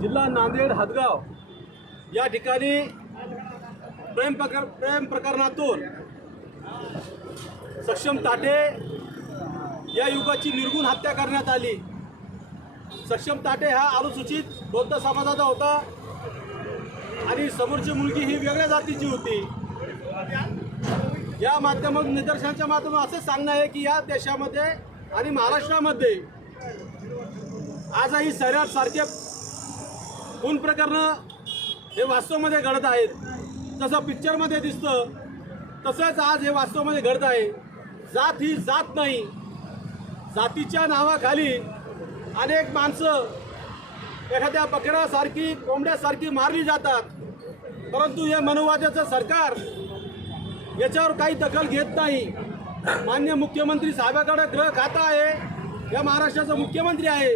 जिल्हा नांदेड हदगाव या ठिकाणी प्रेम प्रकरणातून सक्षम ताटे या युवकाची निर्गुण हत्या करण्यात आली। सक्षम ताटे हा अनुसूचित बौद्ध समाजाचा होता आणि समोरची मुलगी ही वेगळ्या जातीची होती। या माध्यमातून निदर्शनाच्या माध्यमातून असं सांगणं आहे की या देशामध्ये आणि महाराष्ट्रामध्ये आजही सैराटसारखे खून प्रकरणं हे वास्तवामध्ये घडत आहेत। जसं पिक्चरमध्ये दिसतं तसंच आज हे वास्तवामध्ये घडत आहे। जात ही जात नाही, जातीच्या नावाखाली अनेक माणसं एखाद्या बकऱ्यासारखी कोंबड्यासारखी मारली जातात, परंतु हे मनोवाद्याचं सरकार याच्यावर काही दखल घेत नाही। माननीय मुख्यमंत्री साहेबांकडे गृह खातं आहे, या महाराष्ट्राचा मुख्यमंत्री आहे,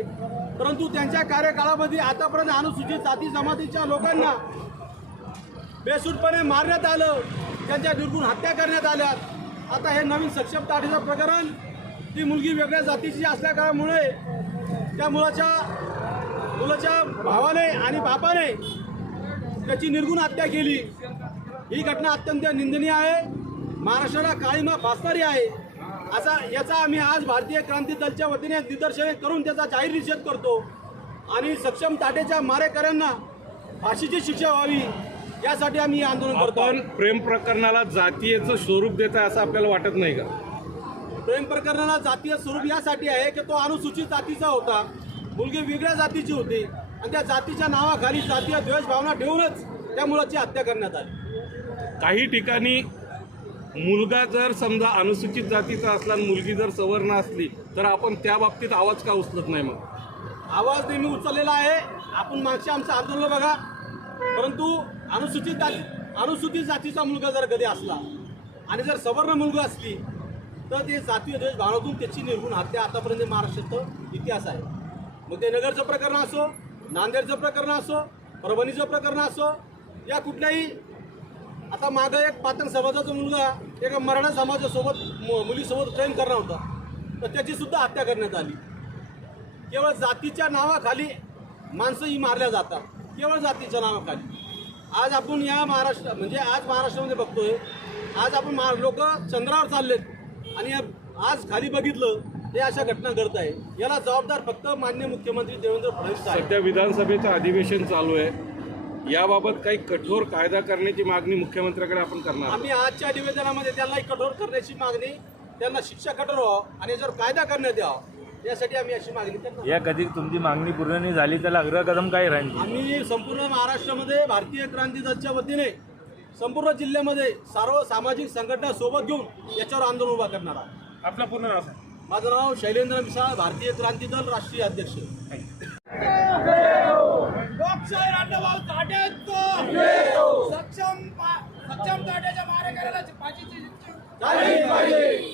परंतु त्यांच्या कार्यकाळामध्ये आतापर्यंत अनुसूचित जाती जमातीच्या लोकांना बेसूटपणे मारण्यात आलं, त्यांच्या निर्गुण हत्या करण्यात आल्यात। आता हे नवीन सक्षम ताटेचं प्रकरण, ती मुलगी वेगळ्या जातीची असल्यामुळे त्या मुलाच्या भावाने आणि बापाने त्याची निर्गुण हत्या केली। ही घटना अत्यंत निंदनीय आहे, महाराष्ट्राला काळीमा फासणारी आहे। याचा आम्ही आज भारतीय क्रांती दलच्या वतीने निदर्शने करून त्याचा जाहीर निषेध करतो आणि सक्षम ताटेच्या मारेकऱ्यांना फाशीची शिक्षा व्हावी यासाठी आम्ही हे आंदोलन करतो। आपण प्रेम प्रकरणाला जातीयचं स्वरूप देत आहे असं आपल्याला वाटत नाही का? प्रेम प्रकरणाला जातीय स्वरूप यासाठी आहे की तो अनुसूचित जातीचा होता, मुलगी वेगळ्या जातीची होती आणि त्या जातीच्या नावाखाली जातीय द्वेष भावना ठेवूनच त्या मुलाची हत्या करण्यात आली। काही ठिकाणी मुलगा जर समजा अनुसूचित जातीचा असला आणि मुलगी जर सवर्ण असली तर आपण त्या बाबतीत आवाज का उचलत नाही? मग आवाज नेहमी उचललेला आहे आपण, मागच्या आमचं आंदोलन बघा। परंतु अनुसूचित जातीचा मुलगा जर कधी असला आणि जर सवर्ण मुलगा असली तर ते जातीय द्वेष भावनातून त्याची निर्गुण हत्या आतापर्यंत महाराष्ट्रात इतिहास आहे। मग ते नगरचं प्रकरण असो, नांदेडचं प्रकरण असो, परभणीचं प्रकरण असो, या कुठल्याही, आता मागं एक पातंग समाजाचा मुलगा एका मराठा समाजासोबत मुलीसोबत प्रेम करणार होता, तर त्याची सुद्धा हत्या करण्यात आली। केवळ जातीच्या नावाखाली माणसं ही मारल्या जातात, केवळ जातीच्या नावाखाली। आज आपण या महाराष्ट्रामध्ये बघतोय, आज आपण लोक चंद्रावर चाललेत आणि आज खाली बघितलं हे अशा घटना घडत आहे। याला जबाबदार फक्त माननीय मुख्यमंत्री देवेंद्र फडणवीस आहेत। सध्या विधानसभेचं अधिवेशन चालू आहे, याबाबत काही कठोर कायदा करण्याची मागणी मुख्यमंत्र्याकडे आपण करणार। आम्ही आजच्या निवेदनामध्ये त्यांना कठोर करण्याची मागणी, त्यांना शिक्षा कठोर व्हावं आणि जर कायदा करण्यात यावा यासाठी आम्ही अशी मागणी करणार। या कधी तुमची मागणी पूर्ण नाही झाली त्याला अग्रकदम काय राहील? आम्ही संपूर्ण महाराष्ट्रामध्ये भारतीय क्रांती दलच्या वतीने संपूर्ण जिल्ह्यामध्ये सर्व सामाजिक संघटना सोबत घेऊन याच्यावर आंदोलन उभा करणार आहोत। आपलं पूर्ण नाव सांगा। माझं नाव शैलेंद्र मिसाळ, भारतीय क्रांती दल राष्ट्रीय अध्यक्ष। लोकशाही राष्ट्रवाद सक्षम ताट्याच्या मारेकऱ्याला फाशीची शिक्षा झाली पाहिजे।